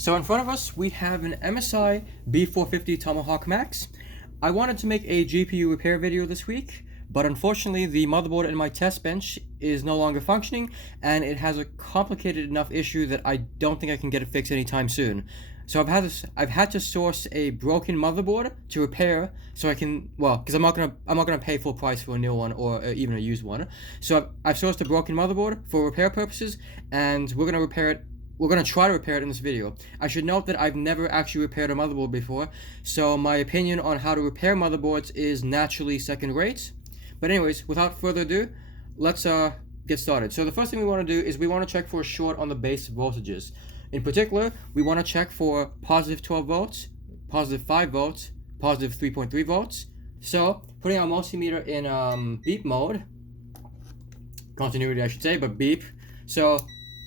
So in front of us, we have an MSI B450 Tomahawk Max. I wanted to make a GPU repair video this week, but unfortunately the motherboard in my test bench is no longer functioning, and it has a complicated enough issue that I don't think I can get it fixed anytime soon. So I've had to source a broken motherboard to repair, so I can, because I'm not gonna pay full price for a new one or even a used one. So I've sourced a broken motherboard for repair purposes, and we're gonna repair it. We're going to try to repair it in this video. I should note that I've never actually repaired a motherboard before, so my opinion on how to repair motherboards is naturally second rate. But anyways, without further ado, let's get started. So the first thing we want to do is we want to check for a short on the base voltages. In particular, we want to check for positive 12 volts, positive 5 volts, positive 3.3 volts. So putting our multimeter in beep mode, continuity I should say, but beep. So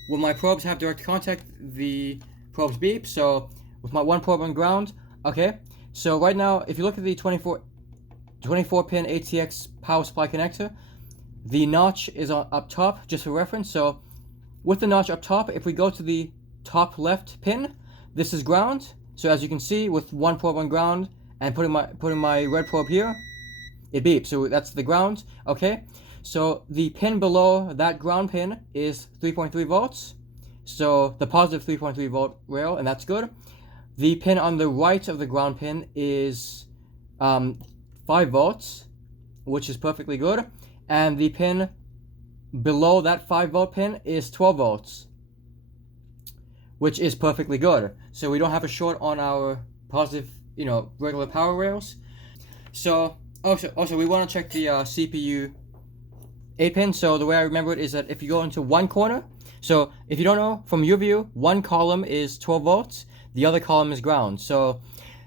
when my probes have direct contact, the probes beep. So with my one probe on ground, okay. So right now, if you look at the 24 pin ATX power supply connector, the notch is up top, just for reference. So with the notch up top, if we go to the top left pin, this is ground. So as you can see, with one probe on ground and putting my red probe here, it beeps. So that's the ground, okay. So the pin below that ground pin is 3.3 volts. So the positive 3.3 volt rail, and that's good. The pin on the right of the ground pin is 5 volts, which is perfectly good. And the pin below that 5 volt pin is 12 volts, which is perfectly good. So we don't have a short on our positive, regular power rails. So also we want to check the CPU 8-pin. So the way I remember it is that if you go into one corner, so if you don't know, from your view, one column is 12 volts, the other column is ground. So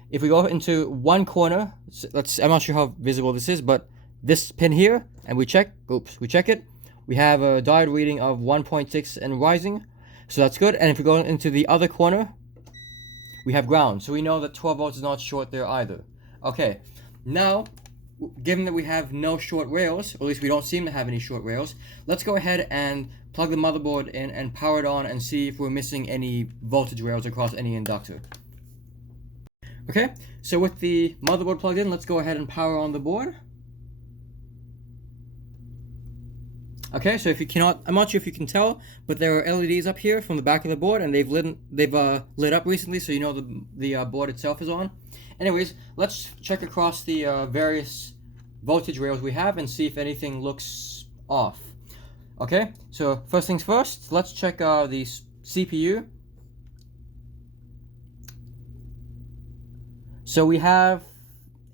if we go into one corner, I'm not sure how visible this is, but this pin here, and we check it, we have a diode reading of 1.6 and rising, so that's good. And if we go into the other corner, we have ground, so we know that 12 volts is not short there either. Okay, now, given that we have no short rails, or at least we don't seem to have any short rails, let's go ahead and plug the motherboard in and power it on and see if we're missing any voltage rails across any inductor. Okay, so with the motherboard plugged in, let's go ahead and power on the board. Okay, so if you cannot, I'm not sure if you can tell, but there are LEDs up here from the back of the board, and they've lit up recently, so you know the board itself is on. Anyways, let's check across the various voltage rails we have and see if anything looks off. Okay, so first things first, let's check the CPU. So we have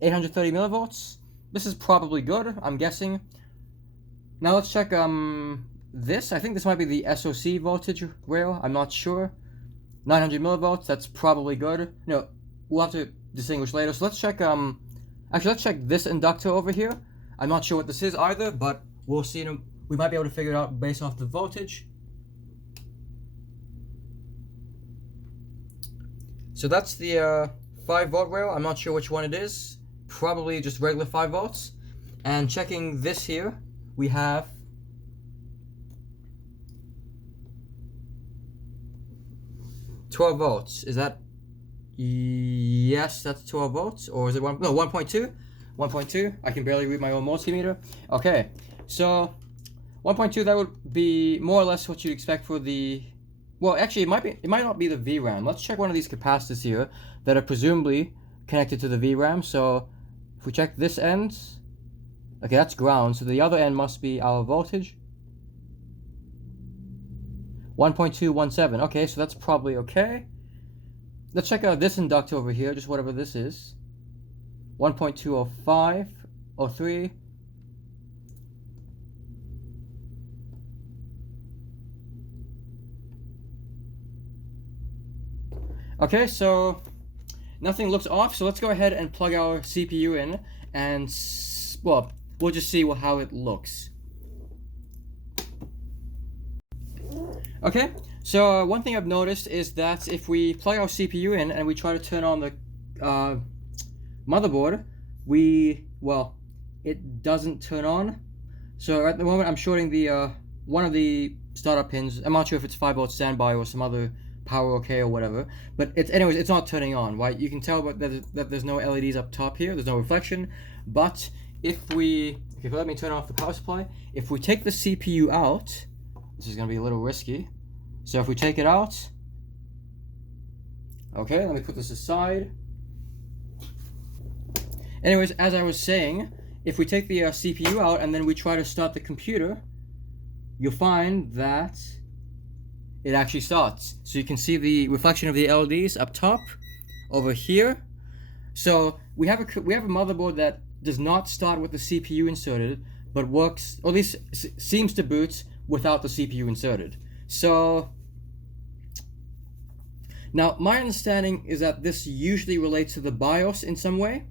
830 millivolts. This is probably good, I'm guessing. Now let's check this. I think this might be the SoC voltage rail. I'm not sure. 900 millivolts. That's probably good. No, we'll have to distinguish later. So let's check. Actually, let's check this inductor over here. I'm not sure what this is either, but we'll see. We might be able to figure it out based off the voltage. So that's the 5 volt rail. I'm not sure which one it is. Probably just regular 5 volts. And checking this here, we have $12 volts. Is that? Yes, that's 12 volts. Or is it 1.2? 1.2. I can barely read my own multimeter. Okay, so 1.2, that would be more or less what you'd expect for the. Well, actually, it might not be the VRAM. Let's check one of these capacitors here that are presumably connected to the VRAM. So if we check this end. Okay, that's ground, so the other end must be our voltage. 1.217. Okay, so that's probably okay. Let's check out this inductor over here, just whatever this is. 1.205, 03. Okay, so nothing looks off, so let's go ahead and plug our CPU in and, well, we'll just see how it looks. Okay, so one thing I've noticed is that if we plug our CPU in and we try to turn on the motherboard, it doesn't turn on. So at the moment I'm shorting the one of the startup pins. I'm not sure if it's 5 volt standby or some other power okay or whatever. But anyways, it's not turning on, right? You can tell that there's no LEDs up top here. There's no reflection. But if let me turn off the power supply. If we take the CPU out, this is gonna be a little risky. So if we take it out, okay, let me put this aside. Anyways, as I was saying, if we take the CPU out and then we try to start the computer, you'll find that it actually starts. So you can see the reflection of the LEDs up top, over here. So we have a motherboard that does not start with the CPU inserted, but works, or at least seems to boot without the CPU inserted. So now my understanding is that this usually relates to the BIOS in some way.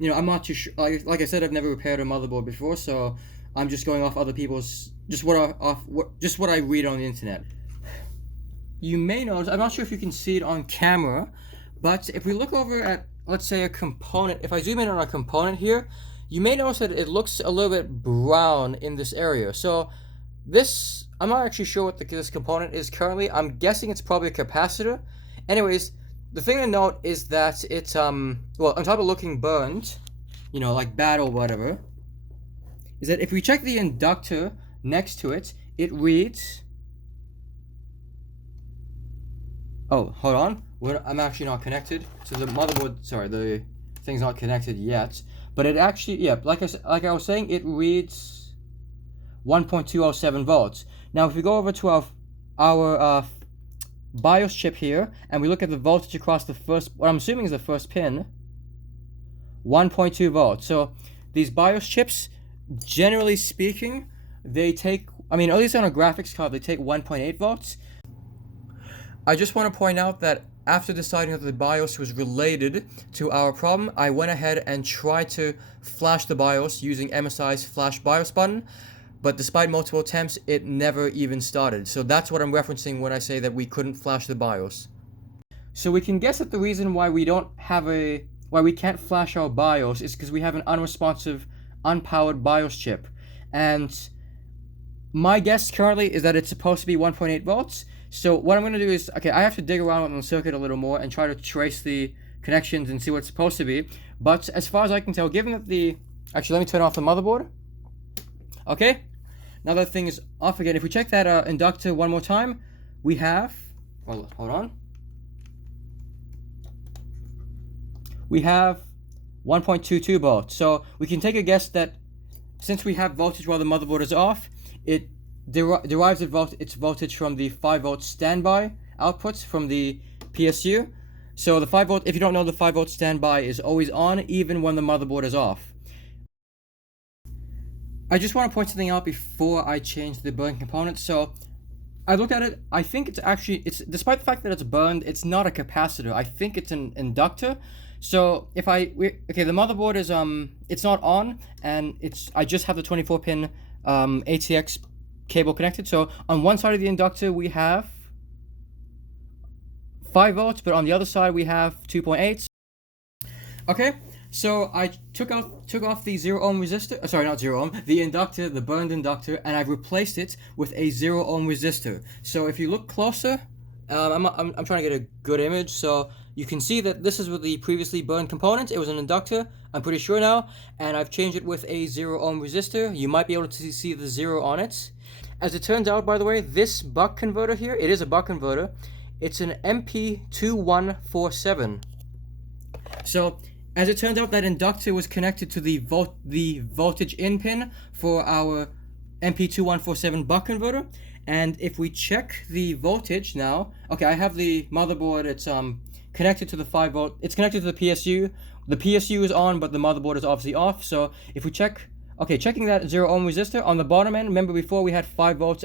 You know, I'm not too sure. Like I said, I've never repaired a motherboard before, so I'm just going off other people's, just what I read on the internet. You may notice, I'm not sure if you can see it on camera, but if we look over at, let's say, a component, if I zoom in on a component here, you may notice that it looks a little bit brown in this area. So this, I'm not actually sure what this component is currently. I'm guessing it's probably a capacitor. Anyways, the thing to note is that it's, well, on top of looking burned, you know, like bad or whatever, is that if we check the inductor next to it, it reads, oh, hold on, I'm actually not connected, so the motherboard, sorry, the thing's not connected yet, but it actually, yeah, like I was saying, it reads 1.207 volts. Now, if we go over to our BIOS chip here, and we look at the voltage across the first, what I'm assuming is the first pin, 1.2 volts. So these BIOS chips, generally speaking, they take, I mean, at least on a graphics card, they take 1.8 volts. I just want to point out that after deciding that the BIOS was related to our problem, I went ahead and tried to flash the BIOS using MSI's flash BIOS button, but despite multiple attempts, it never even started. So that's what I'm referencing when I say that we couldn't flash the BIOS. So we can guess that the reason why we can't flash our BIOS is because we have an unresponsive, unpowered BIOS chip. And my guess currently is that it's supposed to be 1.8 volts. So what I'm going to do is, okay, I have to dig around on the circuit a little more and try to trace the connections and see what it's supposed to be. But as far as I can tell, given that actually, let me turn off the motherboard. Okay, now that thing is off again. If we check that inductor one more time, we have, well, hold on. We have 1.22 volts. So we can take a guess that since we have voltage while the motherboard is off, it derives its voltage from the 5 volt standby outputs from the PSU. So the 5 volt, if you don't know, the 5 volt standby is always on even when the motherboard is off. I just want to point something out before I change the burn component. So I looked at it, I think it's despite the fact that it's burned, it's not a capacitor. I think it's an inductor. So if the motherboard is, it's not on, and I just have the 24 pin ATX cable connected. So on one side of the inductor we have 5 volts, but on the other side we have 2.8. Okay, so I took off the 0 ohm resistor, sorry, not 0 ohm, the inductor, the burned inductor, and I've replaced it with a 0 ohm resistor. So if you look closer, I'm trying to get a good image, so you can see that this is with the previously burned component. It was an inductor, I'm pretty sure now, and I've changed it with a 0 ohm resistor. You might be able to see the 0 on it. As it turns out, by the way, this buck converter here, it is a buck converter. It's an MP2147. So, as it turns out, that inductor was connected to the voltage in pin for our MP2147 buck converter. And if we check the voltage now, okay, I have the motherboard, it's connected to the 5 volt, it's connected to the PSU. The PSU is on, but the motherboard is obviously off. So if we check, okay, checking that 0 ohm resistor on the bottom end, remember before we had 5 volts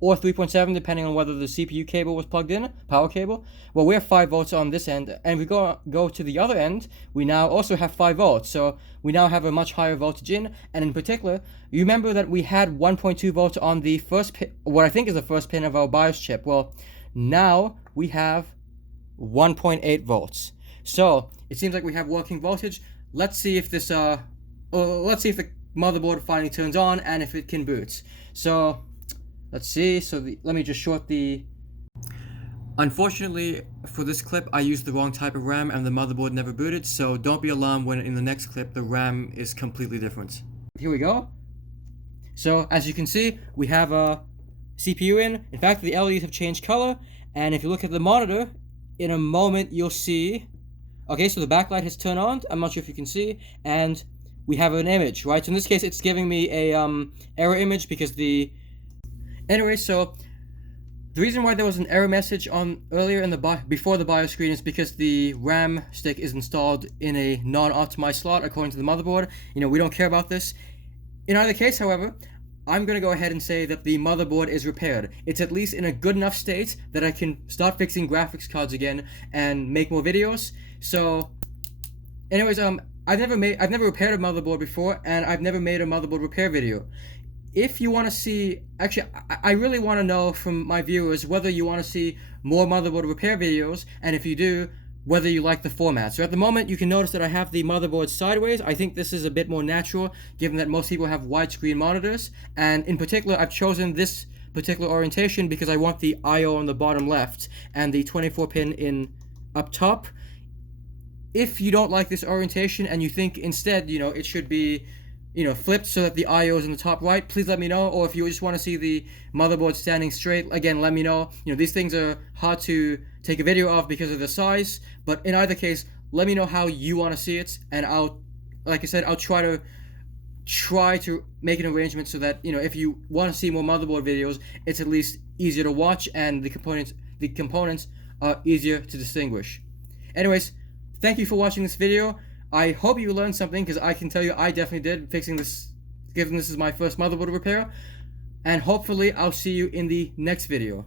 or 3.7 depending on whether the CPU cable was plugged in, power cable. Well, we have 5 volts on this end, and we go to the other end, we now also have 5 volts. So we now have a much higher voltage in, and in particular, you remember that we had 1.2 volts on the first pin, what I think is the first pin of our BIOS chip. Well, now we have 1.8 volts. So it seems like we have working voltage. Let's see if this let's see if the motherboard finally turns on and if it can boot. So let's see. So let me just short the. Unfortunately, for this clip, I used the wrong type of RAM and the motherboard never booted, so don't be alarmed when in the next clip the RAM is completely different. Here we go. So, as you can see, we have a CPU in. In fact, the LEDs have changed color, and if you look at the monitor, in a moment you'll see... Okay, so the backlight has turned on, I'm not sure if you can see, and we have an image, right? So in this case, it's giving me a error image because the... Anyway, so the reason why there was an error message on earlier in the before the BIOS screen is because the RAM stick is installed in a non-optimized slot according to the motherboard. You know, we don't care about this. In either case, however, I'm going to go ahead and say that the motherboard is repaired. It's at least in a good enough state that I can start fixing graphics cards again and make more videos. So, anyways, I've never repaired a motherboard before, and I've never made a motherboard repair video. If you want to see, actually, I really want to know from my viewers whether you want to see more motherboard repair videos, and if you do, whether you like the format. So at the moment, you can notice that I have the motherboard sideways. I think this is a bit more natural, given that most people have widescreen monitors, and in particular, I've chosen this particular orientation because I want the I/O on the bottom left and the 24-pin in up top. If you don't like this orientation and you think instead, you know, it should be, you know, flipped so that the I/O is in the top right, please let me know. Or if you just want to see the motherboard standing straight, again, let me know. You know, these things are hard to take a video of because of the size, but in either case, let me know how you want to see it, and I'll, like I said, I'll try to make an arrangement so that, you know, if you want to see more motherboard videos, it's at least easier to watch and the components are easier to distinguish. Anyways, thank you for watching this video. I hope you learned something, because I can tell you I definitely did, fixing this, given this is my first motherboard repair. And hopefully I'll see you in the next video.